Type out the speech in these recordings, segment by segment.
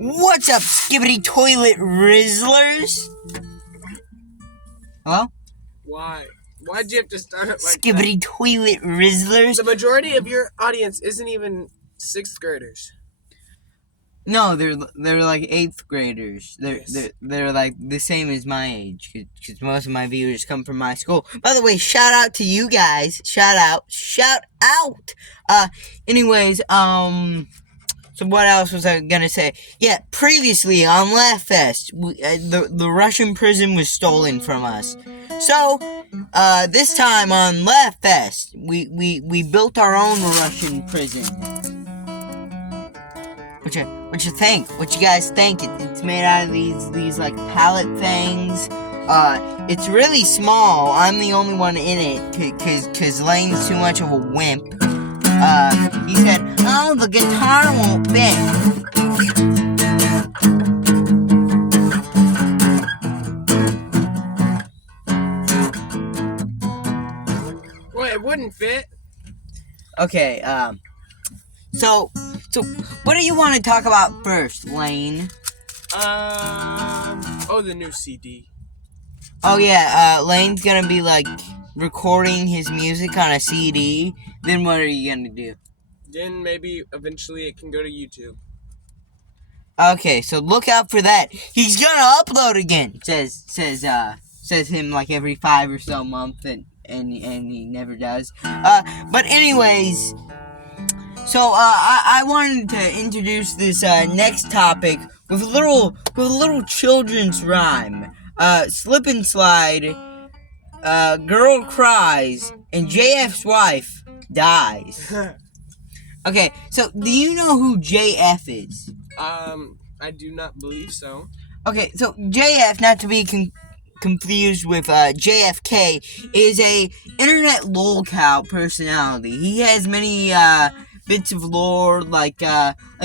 What's up, skibbity toilet rizzlers? Hello? Why? Why'd you have to start it like Skibbity toilet rizzlers? that? The majority of your audience isn't even 6th graders. No, they're like 8th graders. Yes. They're like the same as my age, because most of my viewers come from my school. By the way, shout out to you guys. Shout out. Anyways, so what else was I gonna say? Yeah, previously on Laugh Fest, the Russian prison was stolen from us. So, this time on Laugh Fest, we built our own Russian prison. What you think? What you guys think? It's made out of these like pallet things. It's really small. I'm the only one in it, cause Lane's too much of a wimp. He said, "Oh, the guitar won't fit." Well, it wouldn't fit. Okay, so what do you want to talk about first, Lane? The new CD. Oh yeah, Lane's gonna be like recording his music on a CD. Then what are you gonna do? Then maybe eventually it can go to YouTube. Okay, so look out for that. He's gonna upload again. Says him like every 5 or so months, and he never does. But anyways, so I wanted to introduce this next topic with a little children's rhyme. Slip and slide. Girl cries, and JF's wife dies. Okay, so do you know who JF is? I do not believe so. Okay, so JF, not to be confused with JFK, is a internet lolcow personality. He has many bits of lore, like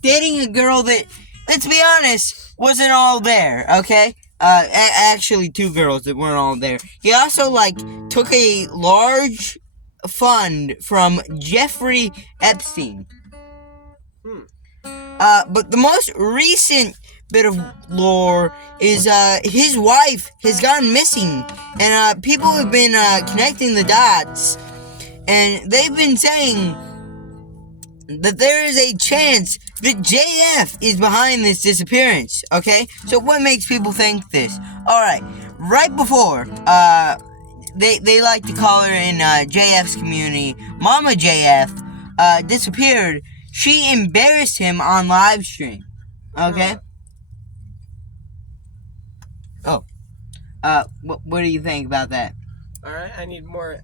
dating a girl that, let's be honest, wasn't all there. Okay, actually 2 girls that weren't all there. He also took a large fund from Jeffrey Epstein. But the most recent bit of lore is his wife has gone missing, and people have been connecting the dots, and they've been saying that there is a chance that JF is behind this disappearance. Okay, so what makes people think this? Alright, right before they like to call her in JF's community Mama JF disappeared, she embarrassed him on live stream. Okay? Oh. What do you think about that? Alright, I need more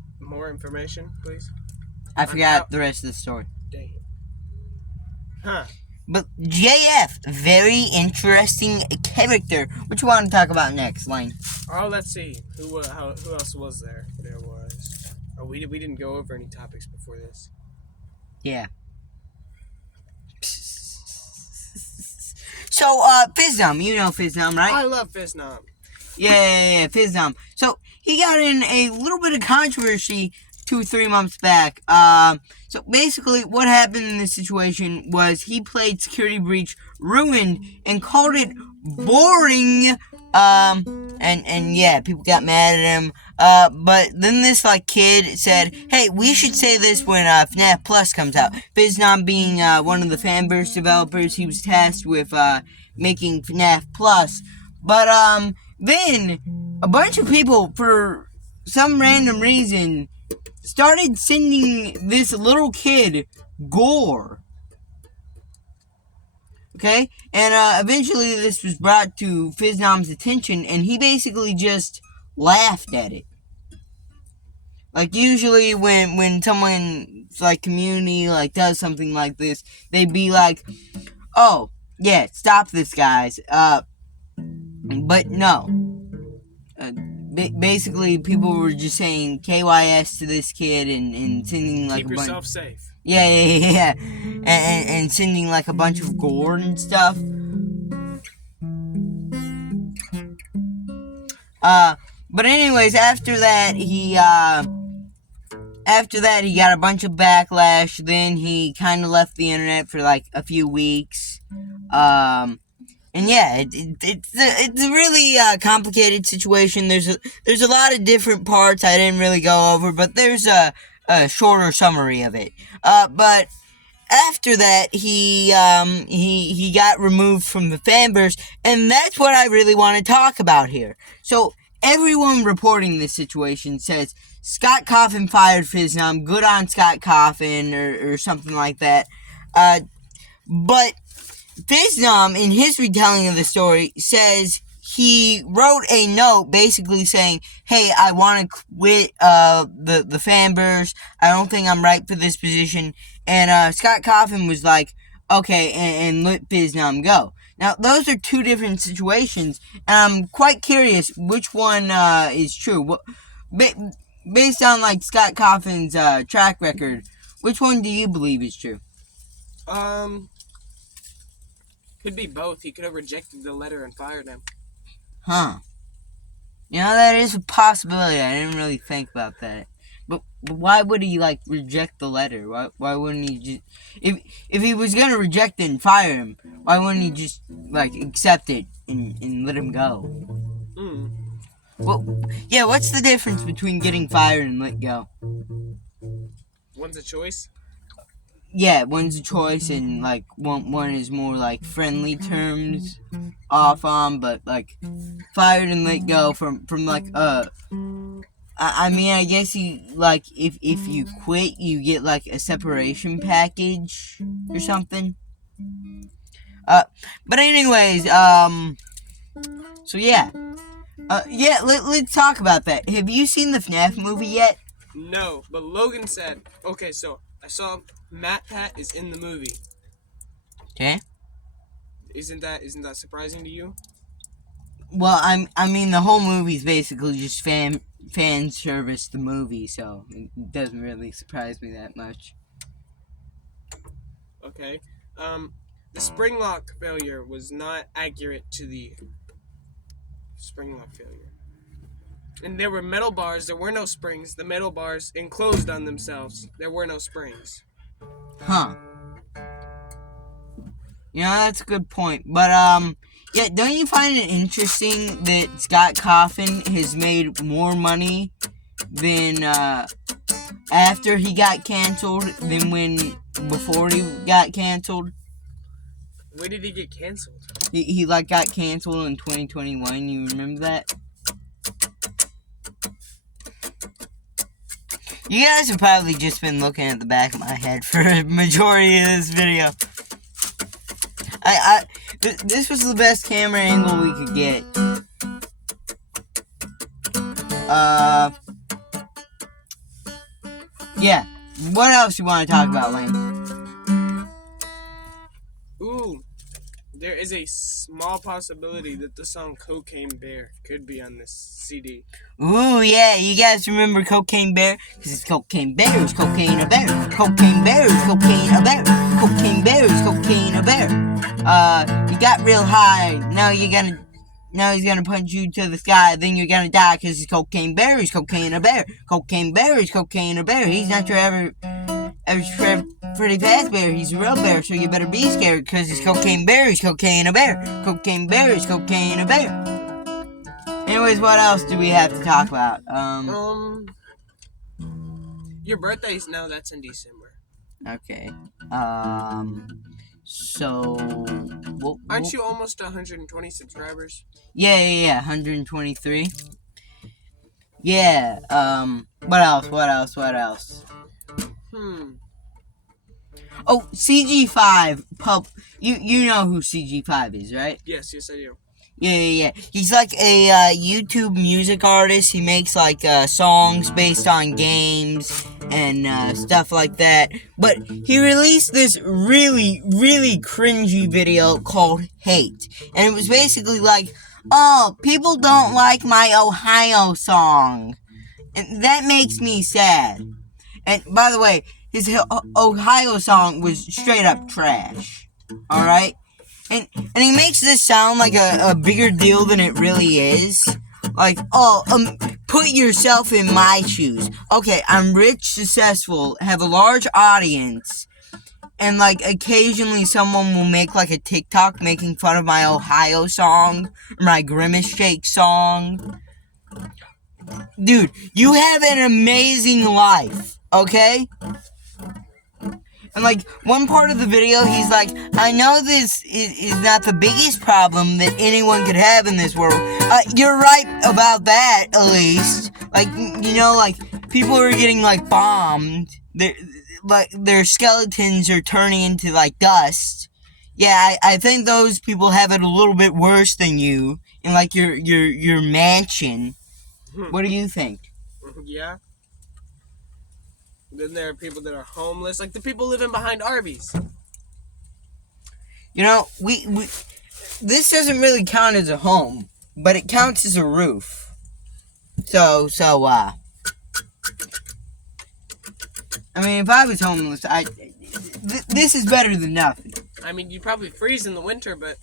information, please. I forgot the rest of the story. Dang it. Huh. But JF, very interesting character. What you want to talk about next, Lane? Oh, let's see. Who else was there? There was. Oh, we didn't go over any topics before this. Yeah. So, Fizdom, you know Fizdom, right? I love Fizdom. Yeah, Fizdom. So, he got in a little bit of controversy 2-3 months back. So basically what happened in this situation was he played Security Breach Ruined and called it boring. And yeah, people got mad at him. But then this kid said, hey, we should say this when FNAF Plus comes out. Fizdom being one of the Fanverse developers, he was tasked with making FNAF Plus. But then a bunch of people, for some random reason, started sending this little kid gore. Okay? And eventually this was brought to Fizdom's attention, and he basically just laughed at it. Like, usually when someone's community does something like this, they'd be like, oh, yeah, stop this, guys. But no. Basically, people were just saying KYS to this kid and sending Keep yourself safe. Yeah. And sending a bunch of gore and stuff. But anyways, after that he got a bunch of backlash. Then he kind of left the internet for a few weeks. And yeah, it's a really complicated situation. There's a lot of different parts I didn't really go over, but there's a shorter summary of it. But after that, he got removed from the Fanverse, and that's what I really want to talk about here. So everyone reporting this situation says Scott Coffin fired Fiznum. Good on Scott Coffin, or something like that. But Fiznum, in his retelling of the story, says he wrote a note basically saying, hey, I want to quit the Fanverse. I don't think I'm right for this position. And Scott Coffin was like, okay, and let Fiznum go. Now, those are two different situations, and I'm quite curious which one is true. Based on, like, Scott Coffin's track record, which one do you believe is true? Could be both. He could have rejected the letter and fired him. Huh. That is a possibility. I didn't really think about that. But why would he, like, reject the letter? Why wouldn't he just... If he was gonna reject it and fire him, why wouldn't he just, like, accept it and let him go? Well, yeah, what's the difference between getting fired and let go? One's a choice? Yeah, one's a choice, and, like, one is more, like, friendly terms off on, but, like, fired and let go from like, I mean, I guess you, like, if you quit, you get, like, a separation package or something. But anyways, so yeah. Let's talk about that. Have you seen the FNAF movie yet? No, but Logan said, okay, so I saw Matt Pat is in the movie. Okay. Isn't that surprising to you? Well, I mean, the whole movie's basically just fan service the movie, so it doesn't really surprise me that much. Okay. The spring lock failure was not accurate to the spring lock failure. And there were metal bars, there were no springs. The metal bars enclosed on themselves. There were no springs. Huh. That's a good point. But, yeah, don't you find it interesting that Scott Coffin has made more money than, after he got canceled than before he got canceled? When did he get canceled? He like, got canceled in 2021. You remember that? You guys have probably just been looking at the back of my head for a majority of this video. This was the best camera angle we could get. Yeah. What else you want to talk about, Lane? Ooh, there is a small possibility that the song Cocaine Bear could be on this CD. Ooh, yeah, you guys remember Cocaine Bear? Because it's Cocaine Bear, it's cocaine a bear. Cocaine Bear is cocaine a bear. Cocaine Bear is cocaine a bear. You got real high, now he's gonna punch you to the sky, then you're gonna die because he's Cocaine Bear, he's cocaine a bear. Cocaine Bear is cocaine a bear. He's not your average Freddy Fazbear, he's a real bear, so you better be scared because he's Cocaine Bear, he's cocaine a bear. Cocaine Bear is cocaine a bear. Anyways, what else do we have to talk about? Your birthday's that's in December. Okay. So... Aren't you almost 120 subscribers? Yeah, 123. Yeah, what else? Oh, CG5, you know who CG5 is, right? Yes, I do. Yeah. He's like a YouTube music artist. He makes like songs based on games and stuff like that. But he released this really, really cringy video called Hate. And it was basically like, oh, people don't like my Ohio song. And that makes me sad. And by the way, his Ohio song was straight up trash. Alright? And he makes this sound like a bigger deal than it really is. Like, put yourself in my shoes. Okay, I'm rich, successful, have a large audience, and like occasionally someone will make like a TikTok making fun of my Ohio song or my Grimace Shake song. Dude, you have an amazing life, okay? And like one part of the video, he's like, I know this is not the biggest problem that anyone could have in this world. You're right about that, at least. Like, you know, like people are getting like bombed. Their skeletons are turning into like dust. Yeah, I think those people have it a little bit worse than you in like your mansion. What do you think? Yeah. Then there are people that are homeless, like the people living behind Arby's. You know, we this doesn't really count as a home, but it counts as a roof. So I mean, if I was homeless, this is better than nothing. I mean, you'd probably freeze in the winter, but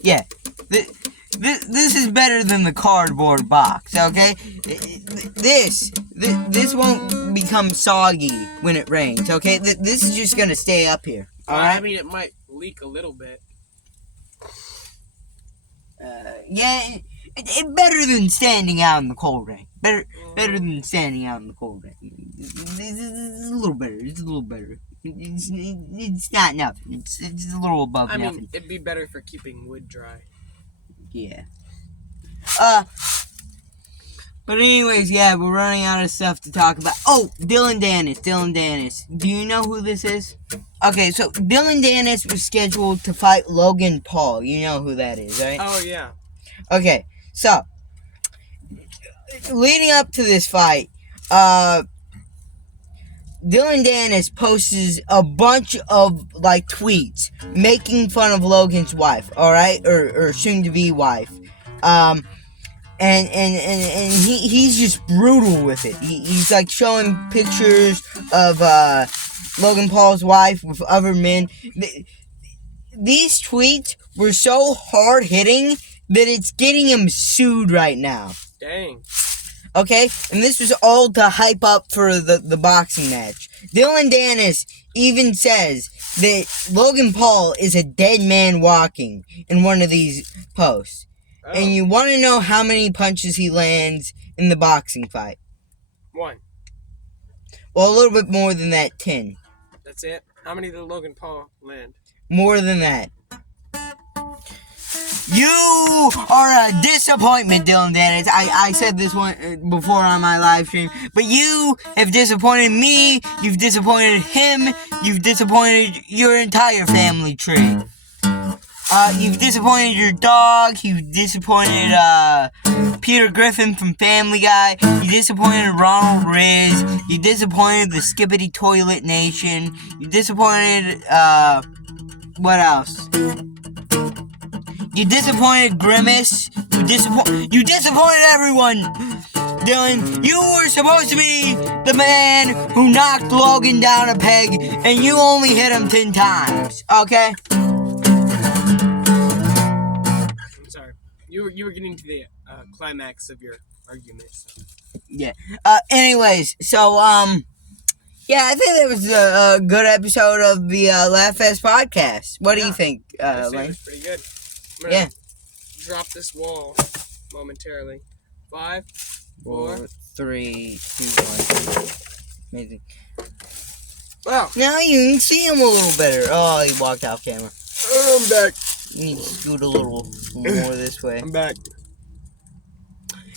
yeah, this is better than the cardboard box. Okay, this won't become soggy when it rains. Okay, this is just gonna stay up here. All right. I mean, it might leak a little bit. Yeah, it better than standing out in the cold rain. Better than standing out in the cold rain. It's a little better. It's a little better. It's not nothing. It's a little above nothing. I mean, it'd be better for keeping wood dry. Yeah. But anyways, yeah, we're running out of stuff to talk about. Oh, Dylan Dennis. Do you know who this is? Okay, so Dylan Dennis was scheduled to fight Logan Paul. You know who that is, right? Oh, yeah. Okay, so leading up to this fight, Dylan Dennis posts a bunch of like tweets making fun of Logan's wife, all right, or soon to be wife, and he's just brutal with it. He's like showing pictures of Logan Paul's wife with other men. These tweets were so hard hitting that it's getting him sued right now. Dang. Okay, and this was all to hype up for the boxing match. Dylan Dennis even says that Logan Paul is a dead man walking in one of these posts. Oh. And you want to know how many punches he lands in the boxing fight? 1. Well, a little bit more than that, 10. That's it? How many did Logan Paul land? More than that. You are a disappointment, Dylan Dennis. I said this one before on my live stream, but you have disappointed me, you've disappointed him, you've disappointed your entire family tree. You've disappointed your dog, you've disappointed Peter Griffin from Family Guy, you disappointed Ronald Riz, you disappointed the Skippity Toilet Nation, you disappointed, what else? You disappointed Grimace. You disappointed everyone. Dylan, you were supposed to be the man who knocked Logan down a peg, and you only hit him 10 times. Okay? I'm sorry. You were getting to the climax of your argument. So. Yeah. Anyways, so yeah, I think that was a good episode of the Laugh Fest podcast. What do you think, Lane? Lane? It was pretty good. I'm gonna drop this wall momentarily. 5, 4, 3, 2, 1. Amazing. Wow. Now you can see him a little better. Oh, he walked off camera. I'm back. You need to scoot a little more this way. I'm back.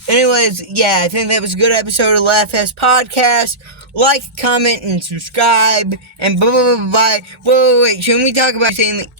Anyways, yeah, I think that was a good episode of Laugh Fest podcast. Like, comment, and subscribe. And blah, blah, blah, blah. Wait. Shouldn't we talk about saying